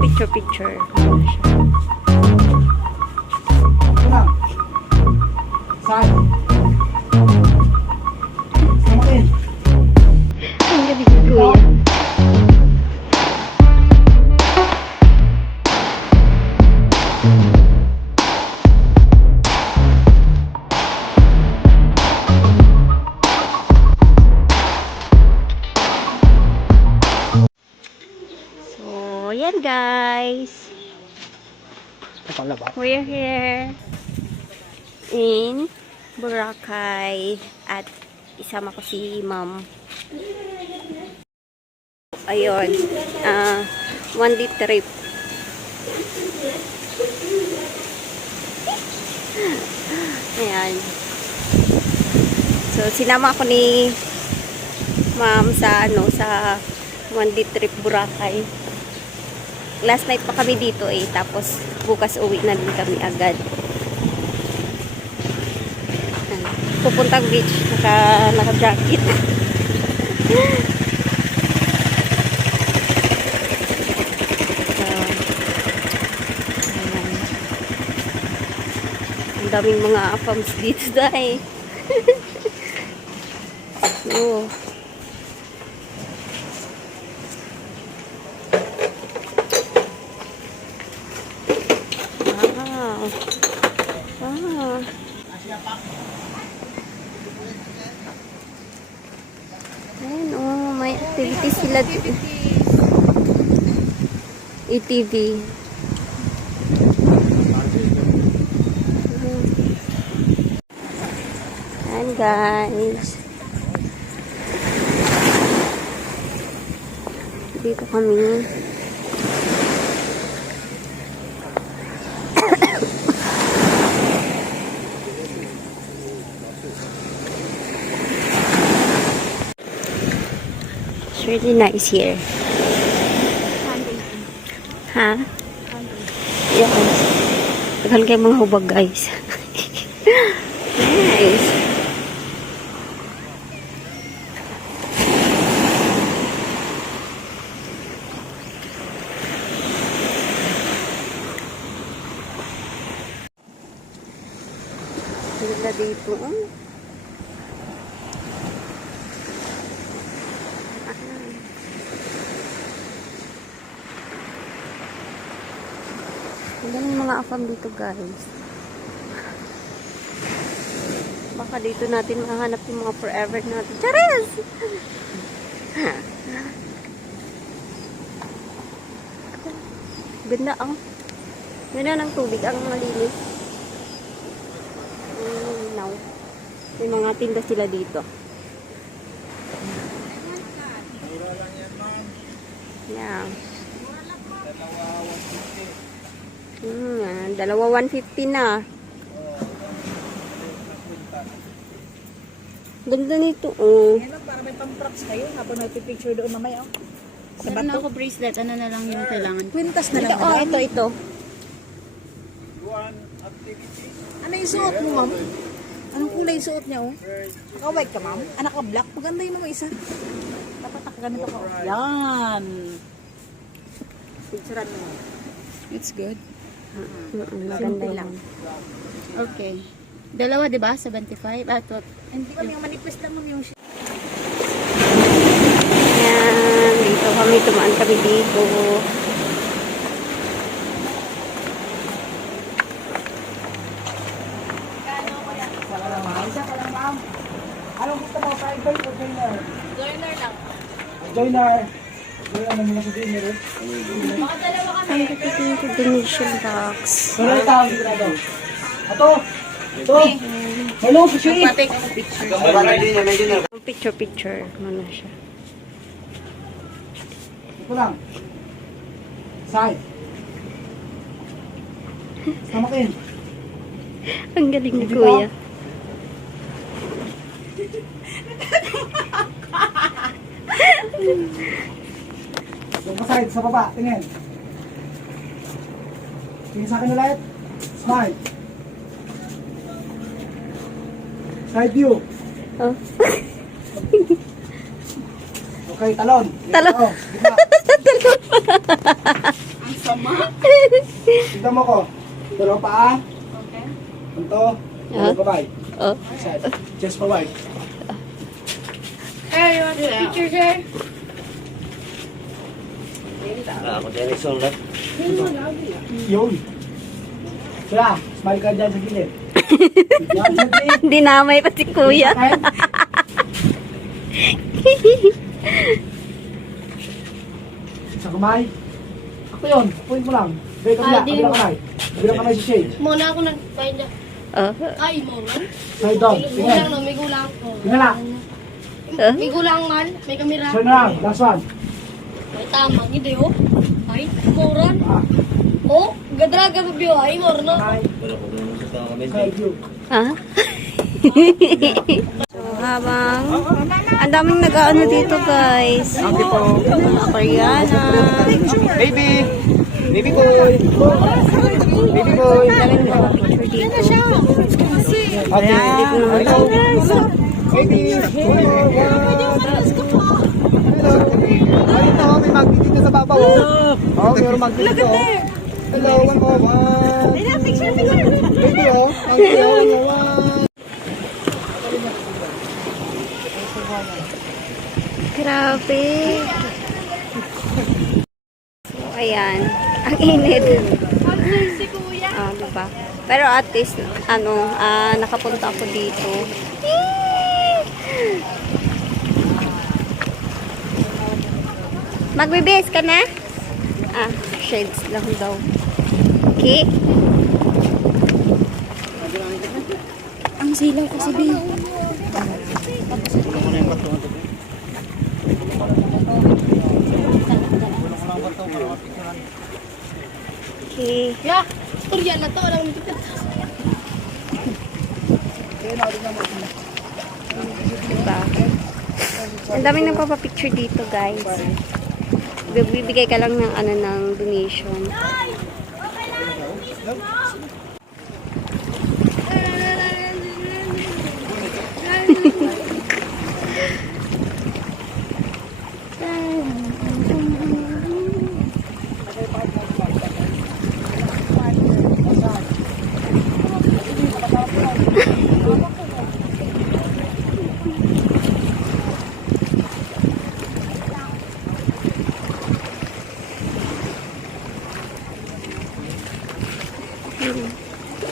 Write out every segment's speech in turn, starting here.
Picture-picture. Saan? Samakin. Ang gabi ni Kuya. So, yan guys. We're here in Boracay at isama ko si Ma'am. Ayun, one day trip. Ayan. So, sinama ako ni Ma'am sa one day trip Boracay. Last night pa kami dito tapos bukas uwi na din kami agad. Pupuntang beach, naka-jacket. So, ayan. Ang daming mga afams dito dahil. So, ayan, may activities sila dito. ATV. Ayan guys. Dito kami. It's really nice here. Ha? Yes. Tagal kayo mga hubag guys. Nice. Ganda dito. Ang daming mga afam dito guys. Baka dito natin mahanap yung mga forever natin. Charis! Ganda ang ganda ng tubig, ang malinis. Now, may mga tinda sila dito. Yeah. Dalawa 150 na. Ganda nito. Yan para may pang-props kayo habang nagpipicture doon mamaya. Sa bato ko bracelet, ano na lang yung kailangan? Kwintas na lang. Ito. Ano yung suot mo, ma'am? Anong kulay yung suot niya, oh? Naka-white ka, ma'am? Ah, naka-black? Maganda yun naman isa. Dapat nakaganito ka. Yan. Picturean mo. It's good. Maganda lang. Okay. Dalawa, di ba? 75? Hindi kami yung manipis lang ma'am yung Ayan, dito kami, tumaan kami dito. isa ka lang, ma'am. Anong gusto mo? Fried rice o joiner? Joiner lang. Joiner. Joiner naman sa joiner, eh. Ang kapitin ko donation box. Pero ito, sigurado. Ito. Ito. Hello, sushi. Patake ako picture. Picture-picture. Ano siya? Ito lang. Side. Samakin. Ang galing ni Kuya. Doon ka side, sa baba. Tingin. Tingin sa akin ulit. Smile. Side view. Oh. Okay, talon. Talon. Oh, gitna. Tignan mo ko. Dalawang paa. Okay. Ito. Dalawang kamay. Oh. Side. Chest forward. Hey, you want to picture, sir? Ako din sulat. Yun. Sila, smile ka dyan sa gilid. Yan sa gilid. Dinamay pa si kuya. Sa kamay. Ako yun. Point mo lang. Gawin kabila. Kabilang kamay. Kabilang kamay si Shade. Muna ako nag-find na. Oh. Ay, muna. Side down. Tingnan. no, may gulang. Tingnan na. May gulang man, may kamera. Turn around. Last one. May tama, hindi oh. Ay, moron. Ah. Oh, gadraga mo biyo. Ay, moron no. Kamay. Wala ko naman sa kami. Side view. Ha? So, habang ang daming nag-ano dito, guys. Mga Koreana. Baby. Baby boy. Baby boy. Daming nagpa-picture dito. Okay. Hello. Baby. Ayun na, may magnet dito sa babaw. Oh, mayroong magnet dito. Hello, one more. Baby, oh. Thank you. Grabe. So, ayan. Ang init. Si kuya. Ah, diba? Pero at least, nakapunta ako dito. Magbibihis ka na? Ah, shades lang daw. Okay? Ang silaw kasi, Bi. Okay. Ya, Korea na to. Alam mo dito. Diba? Ang daming nagpapapicture dito, guys. Bibigay ka lang ng ng donation.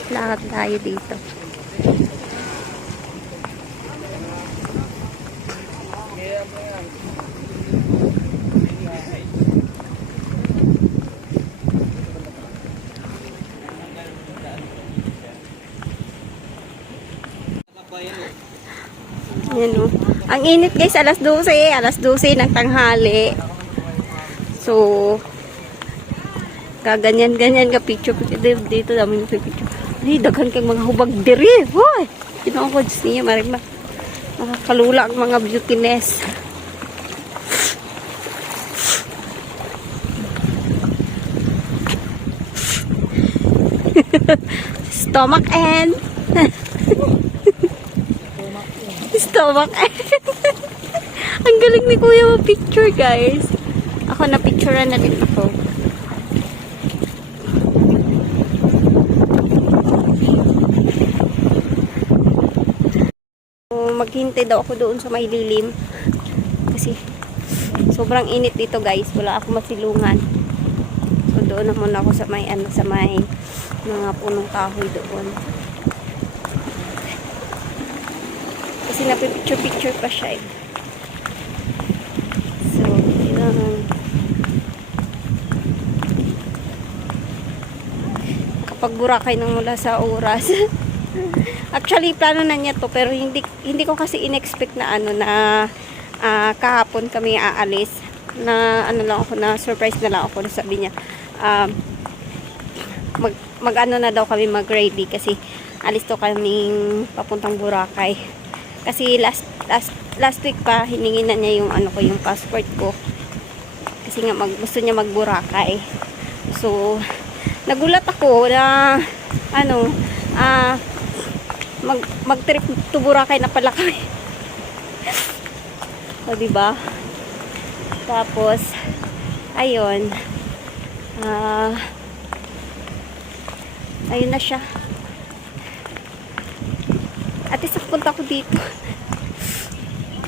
Lakad tayo dito. Yan o. Ang init guys, alas 12 ng tanghali. So, kaganyan-ganyan ka picture dito dami ng picture. Ay, daghan kang mga hubag diri. Hoy, kinoko niya maring makakalula ang mga beautiness. Stomach end. Stomach end. Ang galing ni Kuya mag-picture, guys. Ako na-picturean na din ako. Maghintay daw ako doon sa may lilim kasi sobrang init dito, guys. Wala ako masilungan, so doon na muna ako sa may sa may mga punong kahoy doon kasi napipicture pa siya eh. So yun, kapag Boracay nang mula sa oras. Actually, plano na niya to, pero hindi ko kasi in-expect na kahapon kami aalis. Na lang ako, na surprise na lang ako. Sabi niya, na daw kami mag-ready kasi alis to kaming papuntang Boracay. Kasi last week pa hiningi na niya yung yung passport ko. Kasi nga gusto niya mag-Boracay. So, nagulat ako na mag-trip to Boracay na pala kami. O, diba? Tapos, ayun. Ayun na siya. At isa punta ko dito.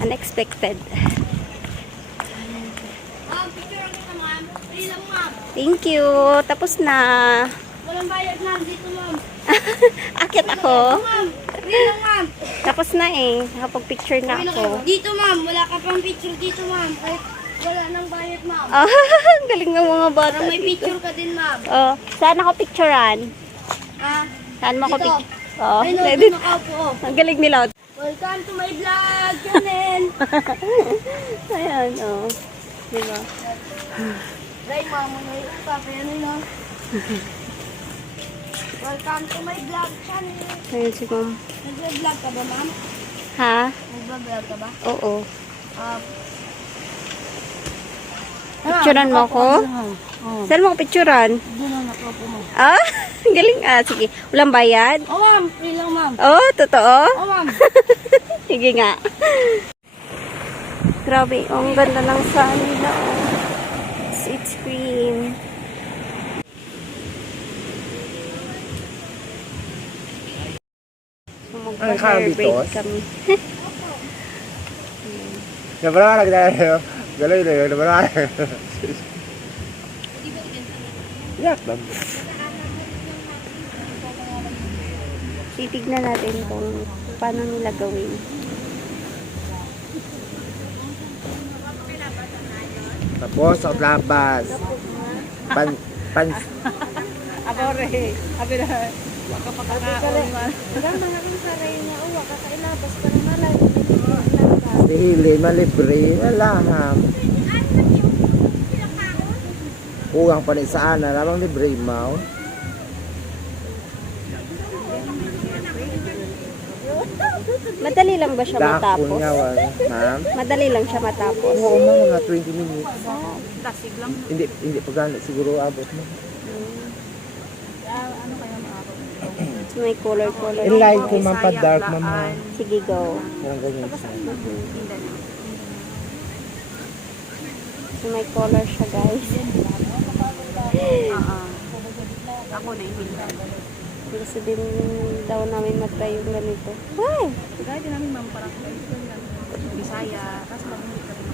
Unexpected. Thank you. Tapos na. Walang bayad ma'am, dito ma'am. Akit ako. Ma'am, free lang ma'am. Tapos na eh. Nakapag-picture na ako. Dito ma'am, wala ka pang picture dito ma'am. Kahit wala nang bayad ma'am. Ah, galing ng mga bata. Para may picture ka din ma'am. Oh, saan ako picturean? Ah, Saan mo ako Dito. picture? Oh, ay no, edit. doon nakaupo. Ang galing nila. Welcome to my vlog, Janel. Ayan, oh. Diba? Ray ma'am, may upa, kaya ano. Welcome to my vlog channel. Ayan si ma'am. Nag-vlog ka ba ma'am? Ha? Nag-vlog ka ba? Oo. Ah, Picturean mo ako? Saan mo ako picturean? doon na nakaupo mo. Ah, galing ah. Sige. Walang bayad? Oh ma'am, free lang ma'am. Oh, totoo? Oh ma'am. Sige nga. Grabe, oh, ang ganda ng sun nila. Oh. It's green. So, magpa-hair braid kami. Nabarang tayo. Galoy na yun, nabarang. Yak lang. Titignan natin kung paano nila gawin. Tapos, sa labas. Pan. Abore. Abi na. Waka pa kakaon man. Dili, malibre. Malaham. Kugang pa ni saan na lamang libre mo. Madali lang ba siya Dako matapos? niya, ma'am. Madali lang siya matapos. Oo, ma'am, mga 20 minutes. Plastic lang. Hindi pa gano'n siguro abot mo. So, may color-color. Inline ko, ma'am, pa dark, ma'am. Sige, go. Parang ganyan siya. So, may color siya, guys. Ako na hindi. Gusto din daw namin matry yung ganito. Ay! Kaya din namin ma'am parang Bisaya. Tapos lang hindi ka rin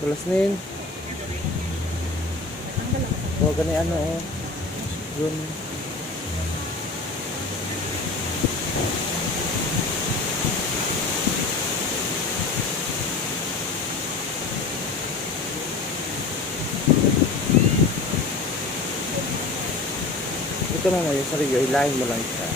Tulas na yun. Huwag ka na ano eh. Yun. Ito na ngayon sa Rio, hilahin mo lang siya.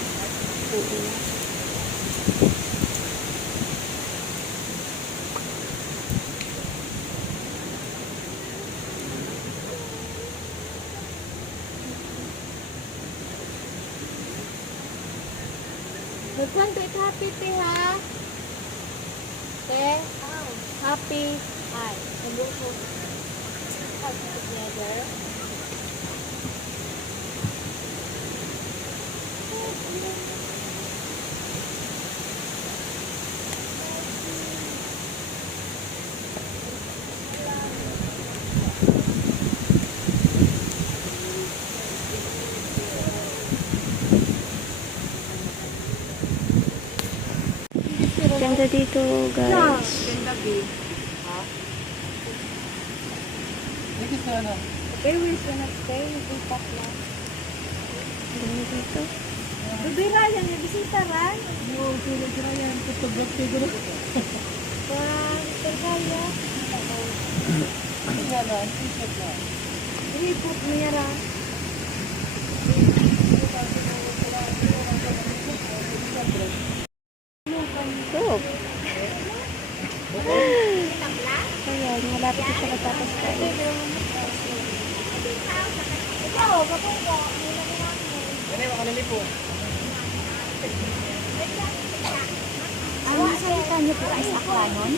Nagkwento it happy, te, ha? Te? Happy. Ay, nabuko. Ganda dito, guys. Okay, we're gonna stay. We talk lang. Ganda dito. Bebe Ryan, may bisita Ran. Yung tulog na yan. Tutugak siguro. Wow, Mr. Kaya. Report niya Ran. Go. Ayan, malapit na siya matapos tayo. Ang salita niyo po ay Aklanon?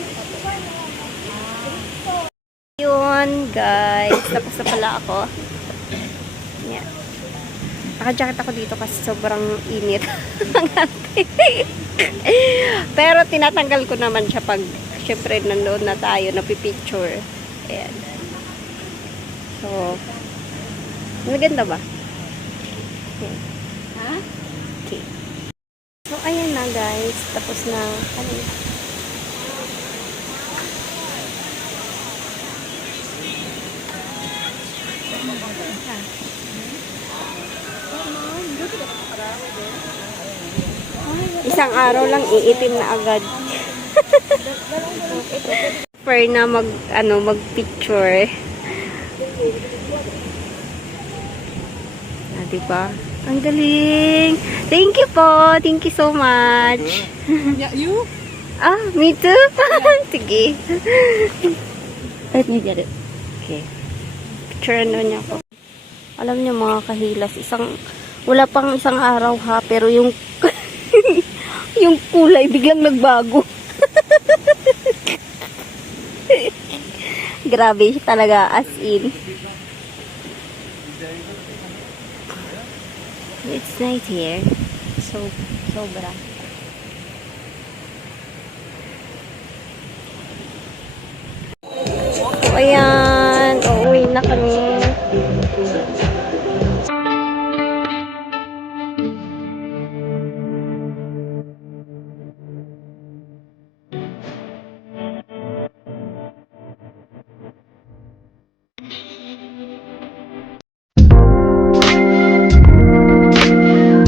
Yun, guys. Tapos na pala ako. Yan. Naka-jacket ako dito kasi sobrang init. Pero tinatanggal ko naman siya pag syempre nandoon na tayo, napipicture. Ayan. So, maganda ba? Ayan. Ha? Okay. So, ayan na guys. Tapos na. Ano yun? Isang araw lang iitim na agad. For na mag-picture. Ah, diba? Ang galing. Thank you po. Thank you so much. Yeah, you? Ah, me too? Sige. Let me get it. Okay. Picture niya ako. Alam niyo mga kahilas, wala pang isang araw ha, pero yung yung kulay biglang nagbago. Grabe siya talaga, as in. It's nice here. Sobra. So, ayan. Uuwi na kami.